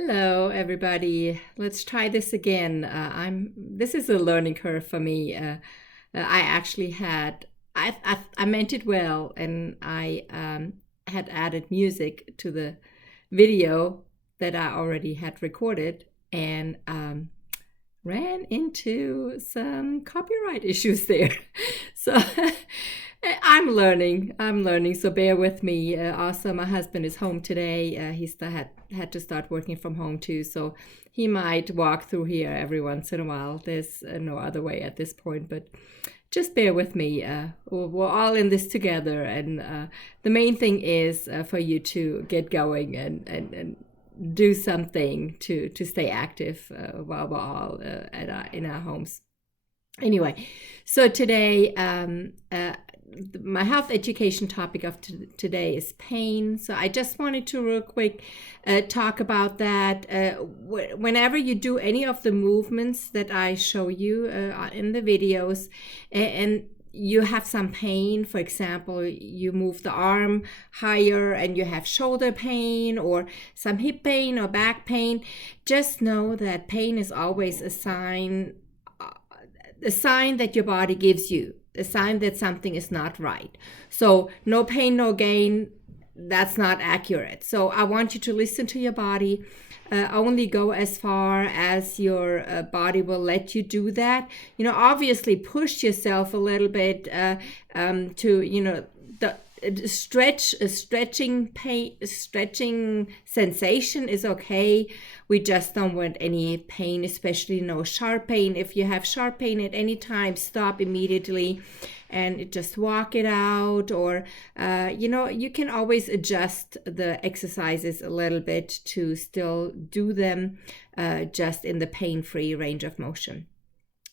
Hello, everybody. Let's try this again. This is a learning curve for me. I actually I meant it well, and I had added music to the video that I already had recorded, and ran into some copyright issues there. So I'm learning. So bear with me. Also, my husband is home today. Had to start working from home too, so he might walk through here every once in a while. There's no other way at this point, but just bear with me. We're all in this together, and the main thing is for you to get going and do something to stay active while we're all in our homes. Anyway, so today, my health education topic of today is pain. So I just wanted to real quick talk about that. Whenever you do any of the movements that I show you in the videos, and you have some pain, for example, you move the arm higher and you have shoulder pain or some hip pain or back pain, just know that pain is always a sign that your body gives you, a sign that something is not right. So no pain, no gain, that's not accurate. So I want you to listen to your body. Only go as far as your body will let you do that. Obviously push yourself a little bit to, the stretching sensation is okay. We just don't want any pain, especially no sharp pain. If you have sharp pain at any time, stop immediately and just walk it out. Or you can always adjust the exercises a little bit to still do them just in the pain-free range of motion.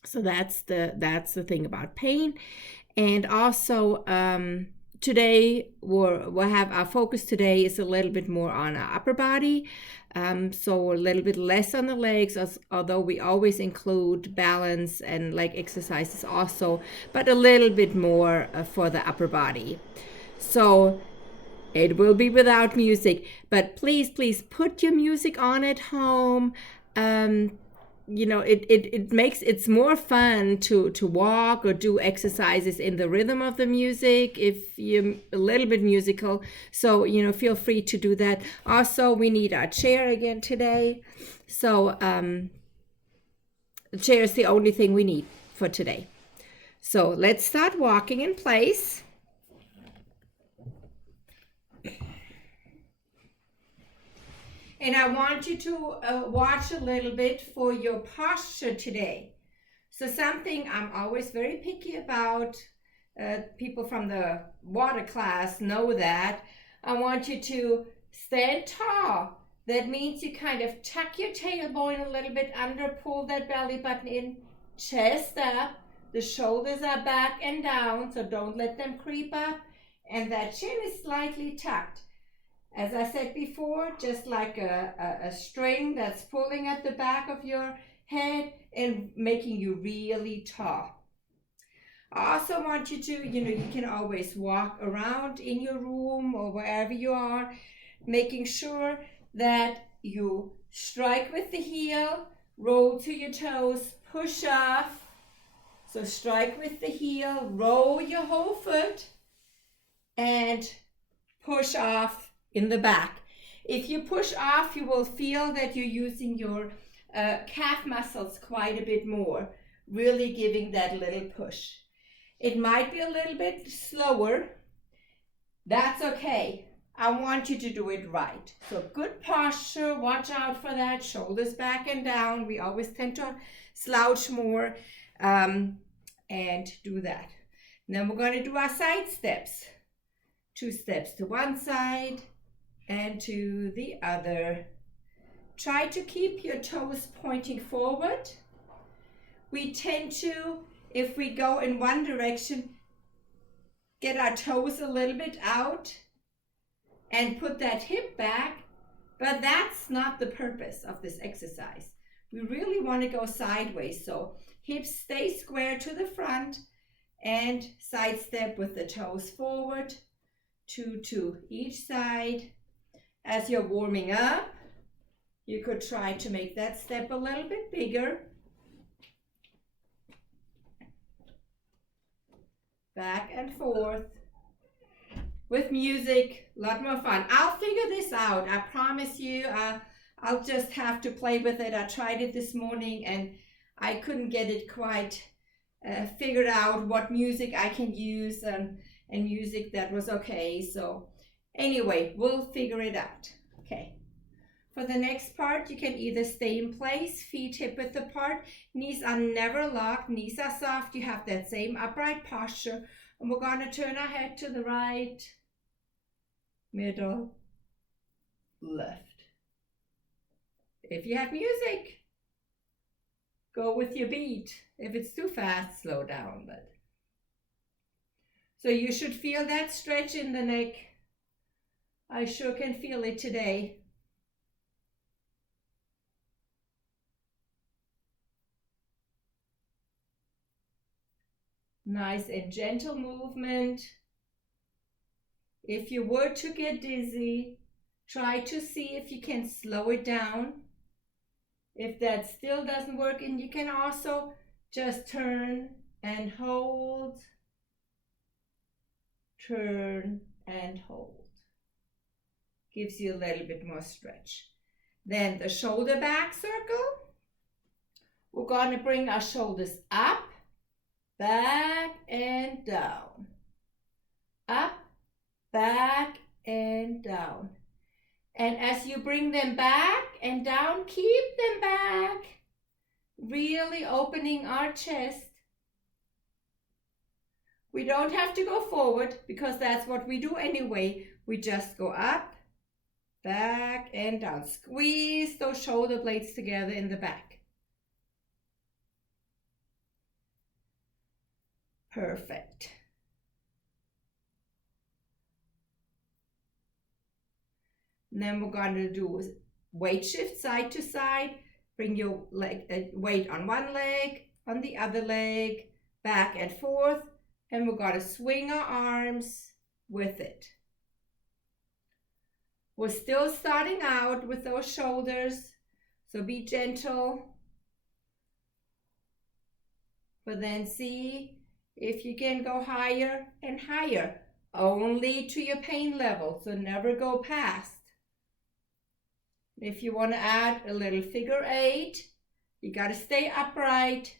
So that's the thing about pain. And also today we'll have our focus today is a little bit more on our upper body, so a little bit less on the legs, although we always include balance and leg exercises also, but a little bit more for the upper body. So it will be without music, but please put your music on at home. It's more fun to walk or do exercises in the rhythm of the music if you're a little bit musical. So feel free to do that. Also, we need our chair again today, so the chair is the only thing we need for today. So let's start walking in place. And I want you to watch a little bit for your posture today. So something I'm always very picky about, people from the water class know that. I want you to stand tall. That means you kind of tuck your tailbone a little bit under, pull that belly button in, chest up. The shoulders are back and down, so don't let them creep up. And that chin is slightly tucked. As I said before, just like a string that's pulling at the back of your head and making you really tall. I also want you to, you can always walk around in your room or wherever you are, making sure that you strike with the heel, roll to your toes, push off. So strike with the heel, roll your whole foot, and push off in the back. If you push off, you will feel that you're using your calf muscles quite a bit more, really giving that little push. It might be a little bit slower. That's okay. I want you to do it right. So good posture, watch out for that, shoulders back and down. We always tend to slouch more, and do that. Then we're going to do our side steps. 2 steps to one side and to the other. Try to keep your toes pointing forward. We tend to, if we go in one direction, get our toes a little bit out and put that hip back, but that's not the purpose of this exercise. We really want to go sideways, so hips stay square to the front and side step with the toes forward, 2 to each side. As you're warming up, You could try to make that step a little bit bigger. Back and forth. With music, a lot more fun. I'll figure this out. I promise you. I'll just have to play with it. I tried it this morning and I couldn't get it quite figured out what music I can use and music that was okay. So anyway, we'll figure it out. Okay. For the next part, you can either stay in place, feet hip width apart. Knees are never locked. Knees are soft. You have that same upright posture. And we're going to turn our head to the right, middle, left. If you have music, go with your beat. If it's too fast, slow down. So you should feel that stretch in the neck. I sure can feel it today. Nice and gentle movement. If you were to get dizzy, try to see if you can slow it down. If that still doesn't work, and you can also just turn and hold, turn and hold. Gives you a little bit more stretch. Then the shoulder back circle. We're going to bring our shoulders up, back and down. Up, back and down. And as you bring them back and down, keep them back. Really opening our chest. We don't have to go forward because that's what we do anyway. We just go up, back and down. Squeeze those shoulder blades together in the back. Perfect. And then we're going to do weight shift side to side. Bring your weight on one leg, on the other leg, back and forth. And we're going to swing our arms with it. We're still starting out with those shoulders, so be gentle. But then see if you can go higher and higher, only to your pain level, so never go past. If you want to add a little figure 8, you got to stay upright.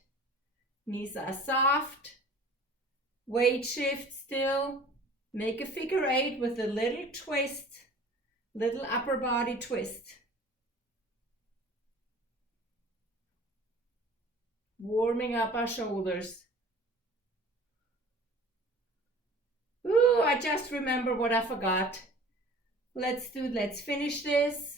Knees are soft. Weight shift still. Make a figure 8 with a little twist, little upper body twist. Warming up our shoulders. Ooh, I just remember what I forgot. Let's finish this.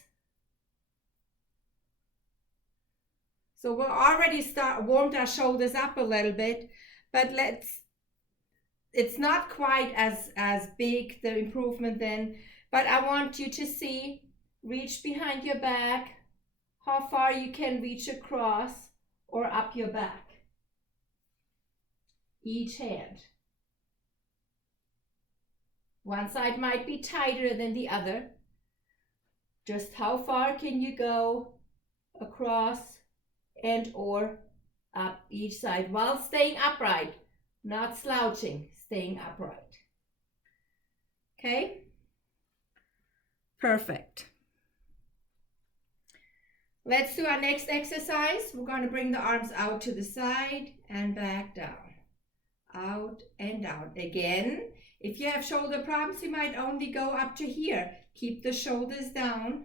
So we'll already warmed our shoulders up a little bit, but it's not quite as big, the improvement then, but I want you to see, reach behind your back, how far you can reach across or up your back. Each hand. One side might be tighter than the other. Just how far can you go across and or up each side while staying upright, not slouching, staying upright. Okay? Perfect. Let's do our next exercise. We're going to bring the arms out to the side and back down. Out and down. Again, if you have shoulder problems, you might only go up to here. Keep the shoulders down.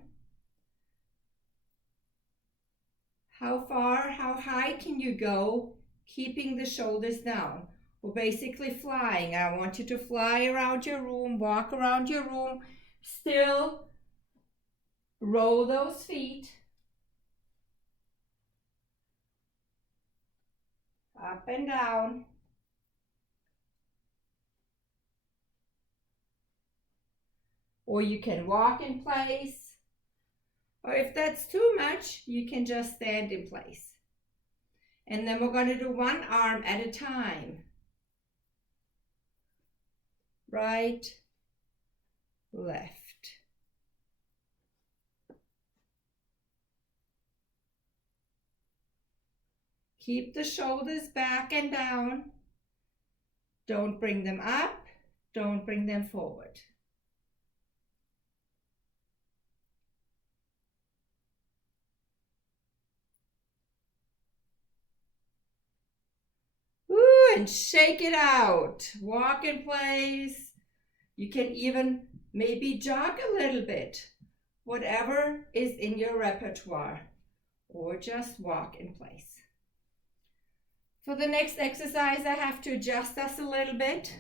How far, how high can you go, keeping the shoulders down? We're basically flying. I want you to fly around your room, walk around your room, still roll those feet. Up and down. Or you can walk in place. Or if that's too much, you can just stand in place. And then we're going to do one arm at a time. Right, left. Keep the shoulders back and down. Don't bring them up. Don't bring them forward. Ooh, and shake it out. Walk in place. You can even maybe jog a little bit. Whatever is in your repertoire. Or just walk in place. For the next exercise, I have to adjust us a little bit.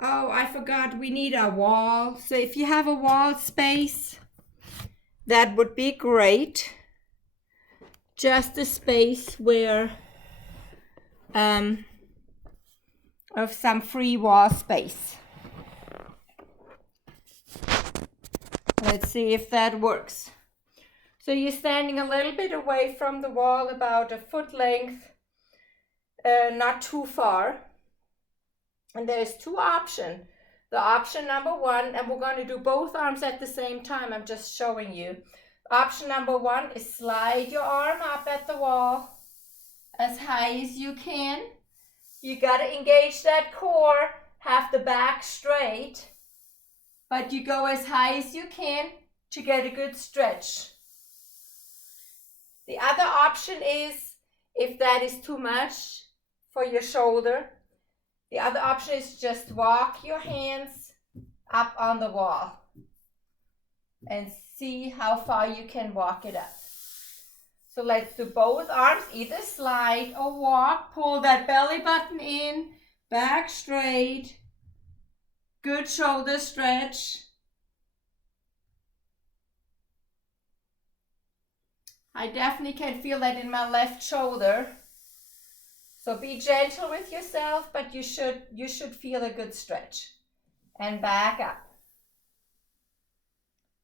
Oh, I forgot, we need a wall. So if you have a wall space, that would be great. Just a space where of some free wall space. Let's see if that works. So you're standing a little bit away from the wall, about a foot length, not too far. And there's two options. The option number one, and we're going to do both arms at the same time, I'm just showing you. Option number one is slide your arm up at the wall as high as you can. You got to engage that core, have the back straight, but you go as high as you can to get a good stretch. The other option is, if that is too much for your shoulder, the other option is just walk your hands up on the wall and see how far you can walk it up. So let's do both arms, either slide or walk. Pull that belly button in, back straight, good shoulder stretch. I definitely can feel that in my left shoulder. So be gentle with yourself, but you should feel a good stretch. And back up.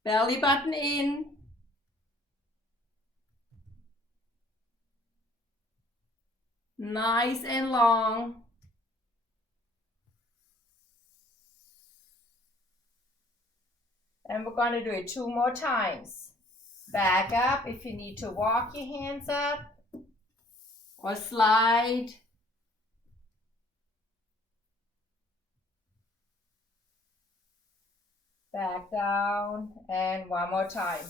Belly button in. Nice and long. And we're going to do it 2 more times. Back up if you need to walk your hands up or slide. Back down, and 1 more time.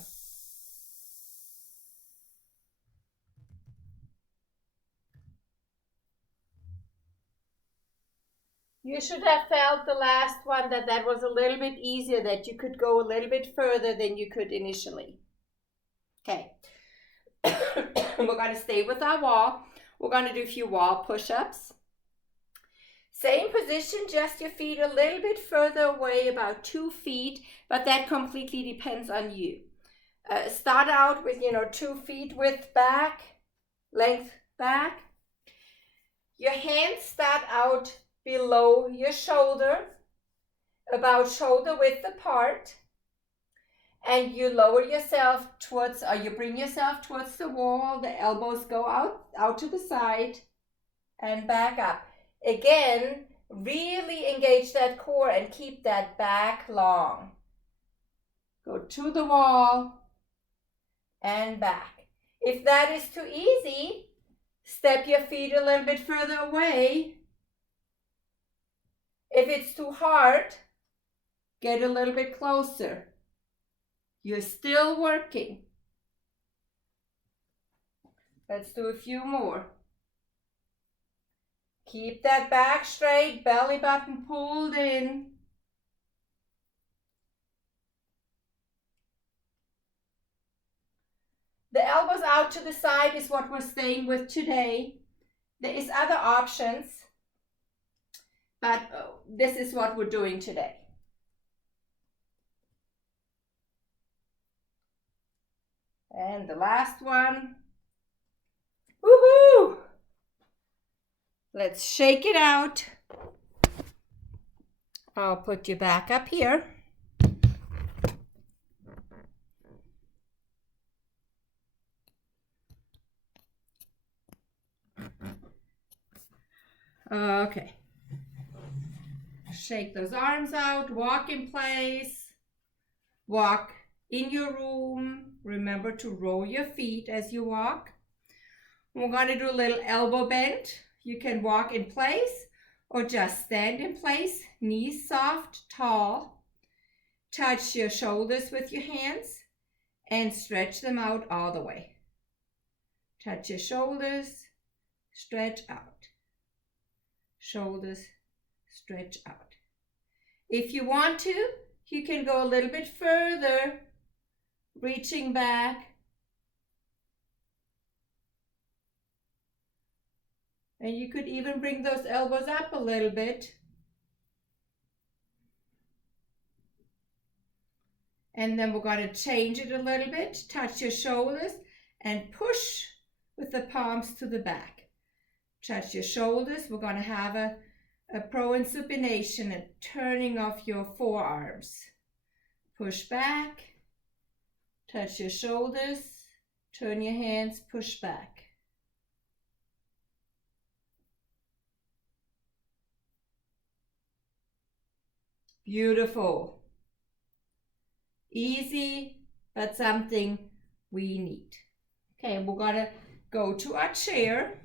You should have felt the last one that was a little bit easier, that you could go a little bit further than you could initially. Okay, we're going to stay with our wall. We're going to do a few wall push-ups. Same position, just your feet a little bit further away, about 2 feet, but that completely depends on you. Start out with, 2 feet width back, length back. Your hands start out below your shoulder, about shoulder width apart. And you lower yourself towards, or you bring yourself towards the wall. The elbows go out to the side and back up. Again, really engage that core and keep that back long. Go to the wall and back. If that is too easy, step your feet a little bit further away. If it's too hard, get a little bit closer. You're still working. Let's do a few more. Keep that back straight, belly button pulled in. The elbows out to the side is what we're staying with today. There is other options, but this is what we're doing today. And the last one. Woohoo! Let's shake it out. I'll put you back up here. Okay. Shake those arms out, walk in place, walk in your room. Remember to roll your feet as you walk. We're going to do a little elbow bend. You can walk in place or just stand in place, knees soft, tall. Touch your shoulders with your hands and stretch them out all the way. Touch your shoulders, stretch out. Shoulders, stretch out. If you want to, you can go a little bit further, reaching back. And you could even bring those elbows up a little bit. And then we're going to change it a little bit. Touch your shoulders and push with the palms to the back. Touch your shoulders. We're going to have a pro-insupination and turning off your forearms. Push back. Touch your shoulders. Turn your hands. Push back. Beautiful. Easy, but something we need. Okay, we're going to go to our chair.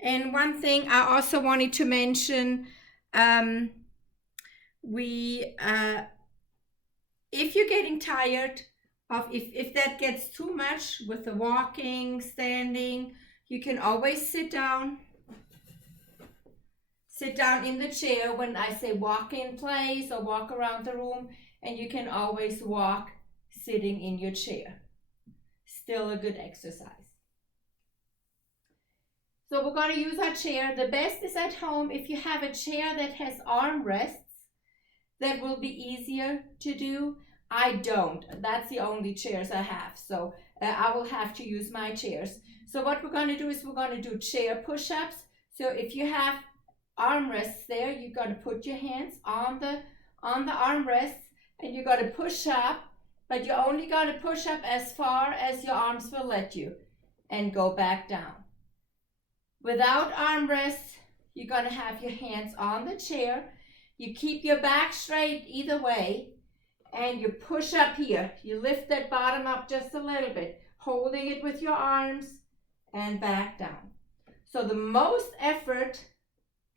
And one thing I also wanted to mention, if you're getting tired of, if that gets too much with the walking, standing, you can always sit down. Sit down in the chair when I say walk in place or walk around the room, and you can always walk sitting in your chair. Still a good exercise. So we're going to use our chair. The best is at home. If you have a chair that has armrests, that will be easier to do. I don't. That's the only chairs I have. So I will have to use my chairs. So what we're going to do is we're going to do chair push-ups. So if you have armrests there, you've got to put your hands on the armrests, and you're going to push up, but you're only going to push up as far as your arms will let you, and go back down. Without armrests, you're going to have your hands on the chair. You keep your back straight either way, and you push up here. You lift that bottom up just a little bit, holding it with your arms, and back down. So the most effort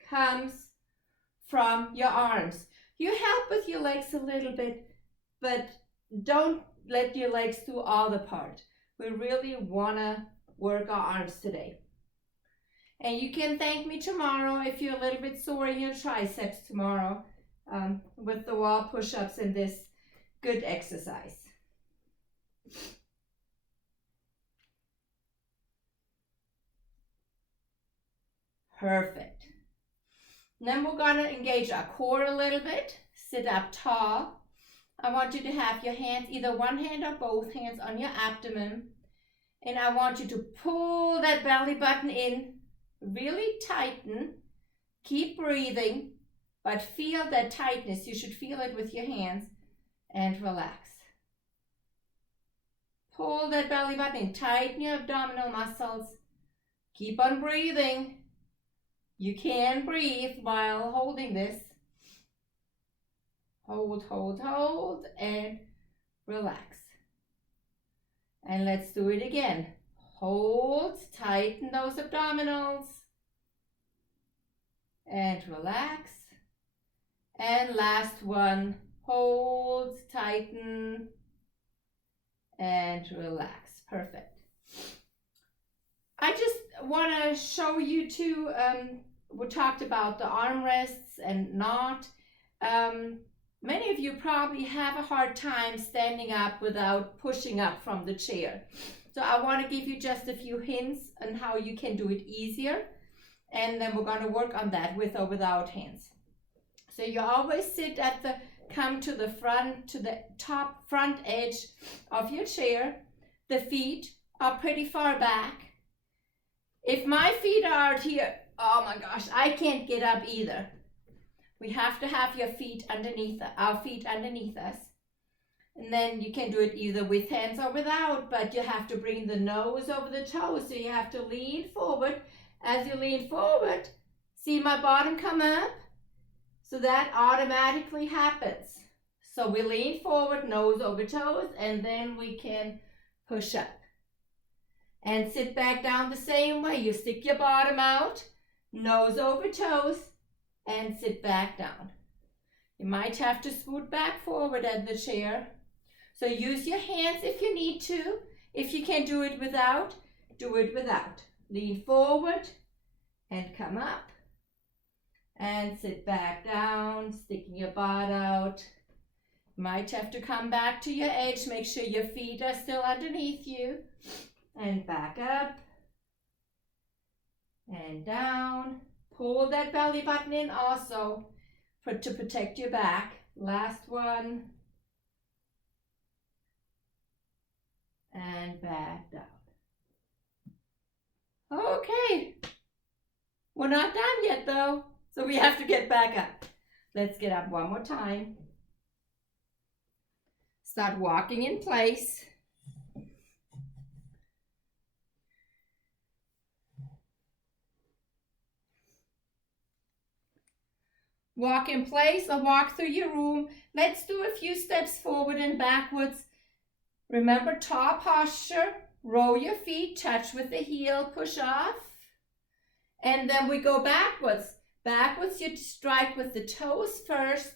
comes from your arms. You help with your legs a little bit, but don't let your legs do all the part. We really want to work our arms today. And you can thank me tomorrow if you're a little bit sore in your triceps tomorrow with the wall push-ups and this good exercise. Perfect. Then we're going to engage our core a little bit. Sit up tall. I want you to have your hands, either one hand or both hands, on your abdomen. And I want you to pull that belly button in. Really tighten. Keep breathing, but feel that tightness. You should feel it with your hands. And relax. Pull that belly button in. Tighten your abdominal muscles. Keep on breathing. You can breathe while holding this. Hold, hold, hold, and relax. And let's do it again. Hold, tighten those abdominals, and relax. And last one, hold, tighten, and relax. Perfect. I just want to show you too, we talked about the armrests and not. Many of you probably have a hard time standing up without pushing up from the chair. So I want to give you just a few hints on how you can do it easier. And then we're going to work on that with or without hands. So you always sit come to the front, to the top front edge of your chair. The feet are pretty far back. If my feet are out here, oh my gosh, I can't get up either. We have to have your feet underneath, our feet underneath us. And then you can do it either with hands or without, but you have to bring the nose over the toes. So you have to lean forward. As you lean forward, see my bottom come up? So that automatically happens. So we lean forward, nose over toes, and then we can push up. And sit back down the same way. You stick your bottom out, nose over toes, and sit back down. You might have to scoot back forward at the chair. So use your hands if you need to. If you can do it without, do it without. Lean forward and come up. And sit back down, sticking your butt out. Might have to come back to your edge. Make sure your feet are still underneath you. And back up. And down. Pull that belly button in also to protect your back. Last one. And back down. Okay. We're not done yet though, so we have to get back up. Let's get up one more time. Start walking in place. Walk in place or walk through your room. Let's do a few steps forward and backwards. Remember tall posture. Roll your feet, touch with the heel, push off. And then we go backwards. Backwards, you strike with the toes first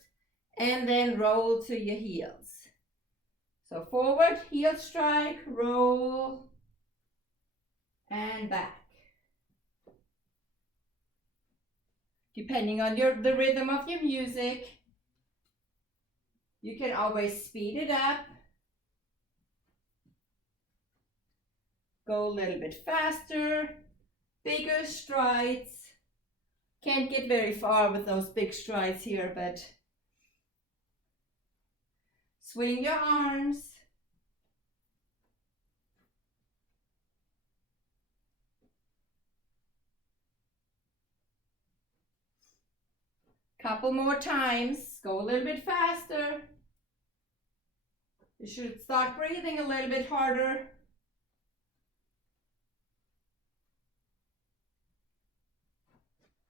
and then roll to your heels. So forward, heel strike, roll, and back. Depending on the rhythm of your music, you can always speed it up. Go a little bit faster, bigger strides. Can't get very far with those big strides here, but swing your arms. Couple more times. Go a little bit faster. You should start breathing a little bit harder.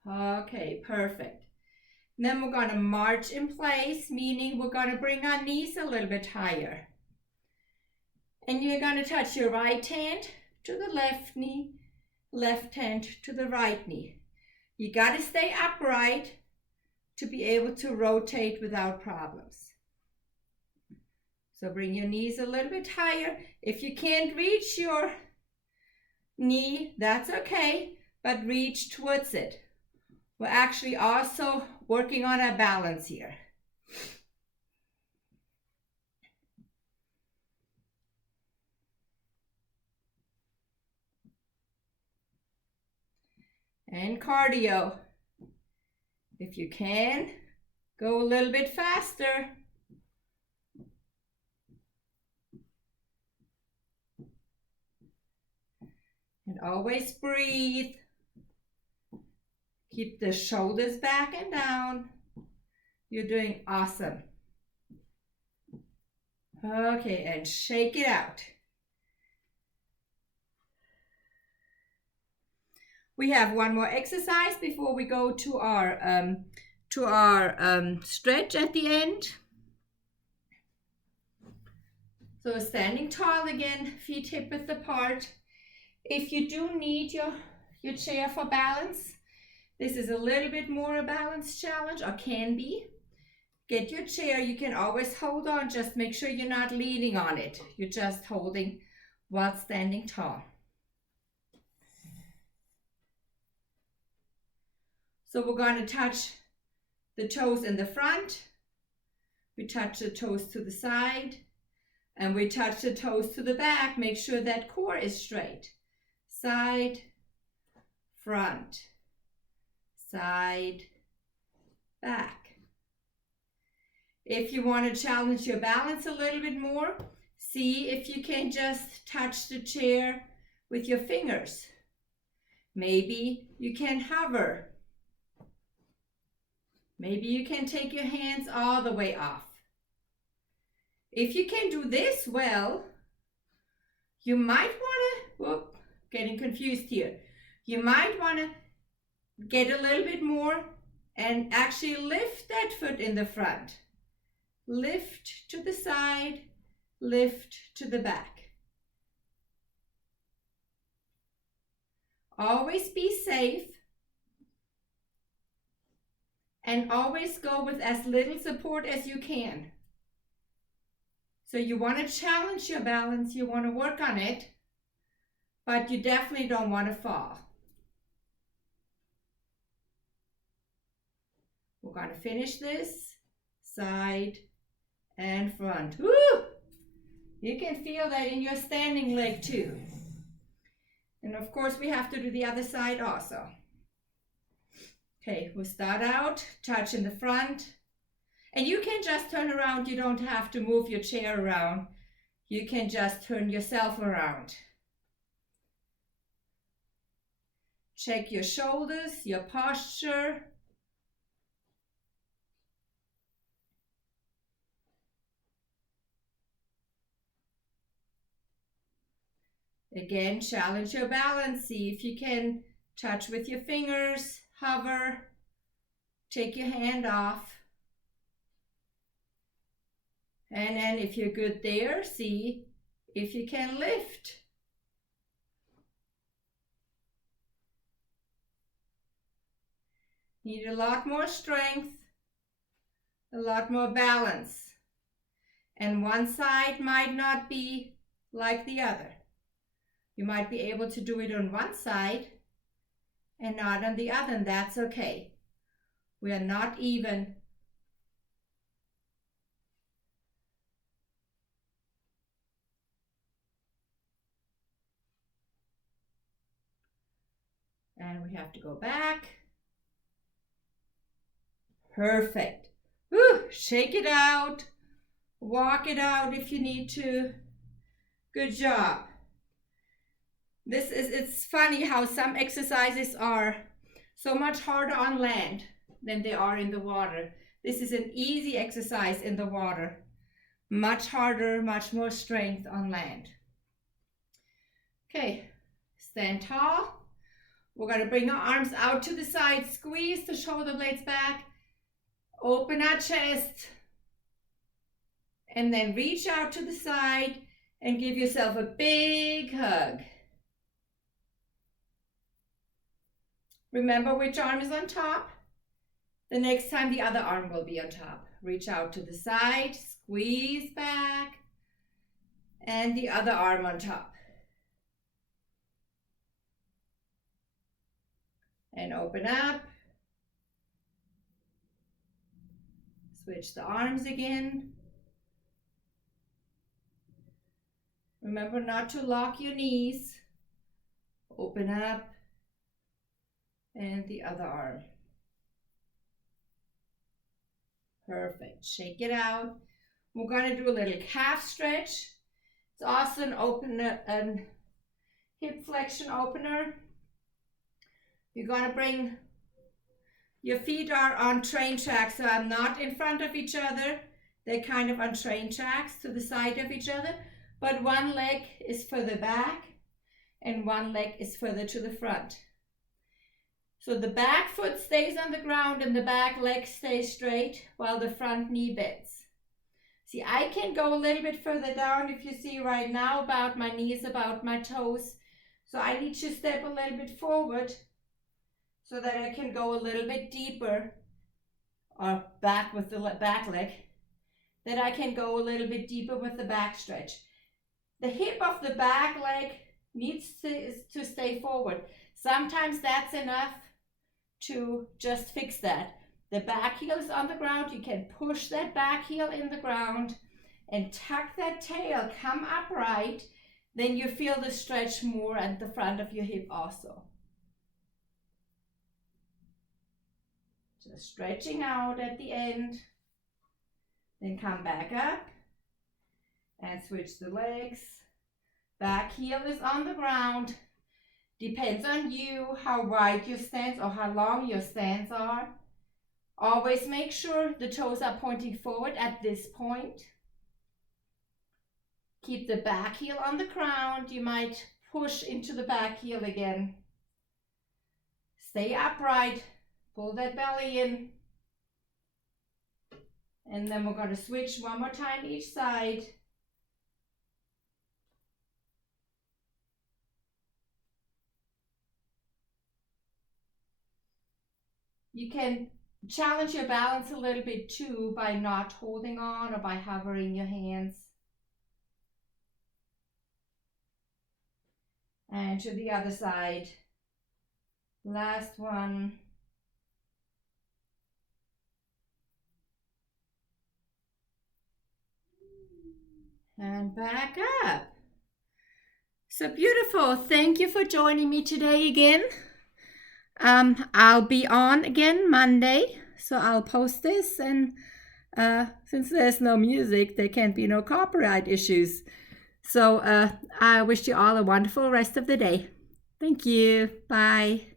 Okay, perfect. Then we're going to march in place, meaning we're going to bring our knees a little bit higher. And you're going to touch your right hand to the left knee, left hand to the right knee. You got to stay upright to be able to rotate without problems. So bring your knees a little bit higher. If you can't reach your knee, that's okay, but reach towards it. We're actually also working on our balance here. And cardio. If you can, go a little bit faster. And always breathe. Keep the shoulders back and down. You're doing awesome. Okay, and shake it out. We have one more exercise before we go to our stretch at the end. So standing tall again, feet hip width apart. If you do need your chair for balance, this is a little bit more a balance challenge, or can be. Get your chair, you can always hold on, just make sure you're not leaning on it. You're just holding while standing tall. So we're going to touch the toes in the front, we touch the toes to the side, and we touch the toes to the back. Make sure that core is straight. Side, front, side, back. If you want to challenge your balance a little bit more, see if you can just touch the chair with your fingers. Maybe you can hover. Maybe you can take your hands all the way off. If you can do this well, you might want to, getting confused here. You might want to get a little bit more and actually lift that foot in the front. Lift to the side, lift to the back. Always be safe and always go with as little support as you can. So you want to challenge your balance, you want to work on it, but you definitely don't want to fall. We're going to finish this side and front. Woo! You can feel that in your standing leg too. And of course we have to do the other side also. Okay, we'll start out, touch in the front. And you can just turn around. You don't have to move your chair around. You can just turn yourself around. Check your shoulders, your posture. Again, challenge your balance. See if you can touch with your fingers, hover, take your hand off. And then if you're good there, see if you can lift. Need a lot more strength, a lot more balance. And one side might not be like the other. You might be able to do it on one side and not on the other, and that's okay. We are not even. And we have to go back. Perfect. Woo, shake it out. Walk it out if you need to. Good job. It's funny how some exercises are so much harder on land than they are in the water. This is an easy exercise in the water. Much harder, much more strength on land. Okay, stand tall. We're going to bring our arms out to the side, squeeze the shoulder blades back, open our chest, and then reach out to the side and give yourself a big hug. Remember which arm is on top. The next time the other arm will be on top. Reach out to the side, squeeze back, and the other arm on top. And open up. Switch the arms again. Remember not to lock your knees. Open up. And the other arm. Perfect. Shake it out. We're going to do a little calf stretch. It's also an opener, an hip flexion opener. You're going to bring your feet are on train tracks, so I'm not in front of each other. They're kind of on train tracks to the side of each other, but one leg is further back and one leg is further to the front. So the back foot stays on the ground and the back leg stays straight while the front knee bends. See, I can go a little bit further down if you see right now about my knees, about my toes. So I need to step a little bit forward so that I can go a little bit deeper, or back with the back leg, that I can go a little bit deeper with the back stretch. The hip of the back leg needs to stay forward. Sometimes that's enough to just fix that. The back heel is on the ground. You can push that back heel in the ground and tuck that tail, come upright. Then you feel the stretch more at the front of your hip also. Just stretching out at the end. Then come back up and switch the legs. Back heel is on the ground. Depends on you how wide your stance or how long your stance are. Always make sure the toes are pointing forward at this point. Keep the back heel on the ground. You might push into the back heel again. Stay upright. Pull that belly in. And then we're going to switch one more time each side. You can challenge your balance a little bit too by not holding on or by hovering your hands. And to the other side. Last one. And back up. So beautiful. Thank you for joining me today again. I'll be on again Monday, so I'll post this, and since there's no music, there can't be no copyright issues. So I wish you all a wonderful rest of the day. Thank you. Bye.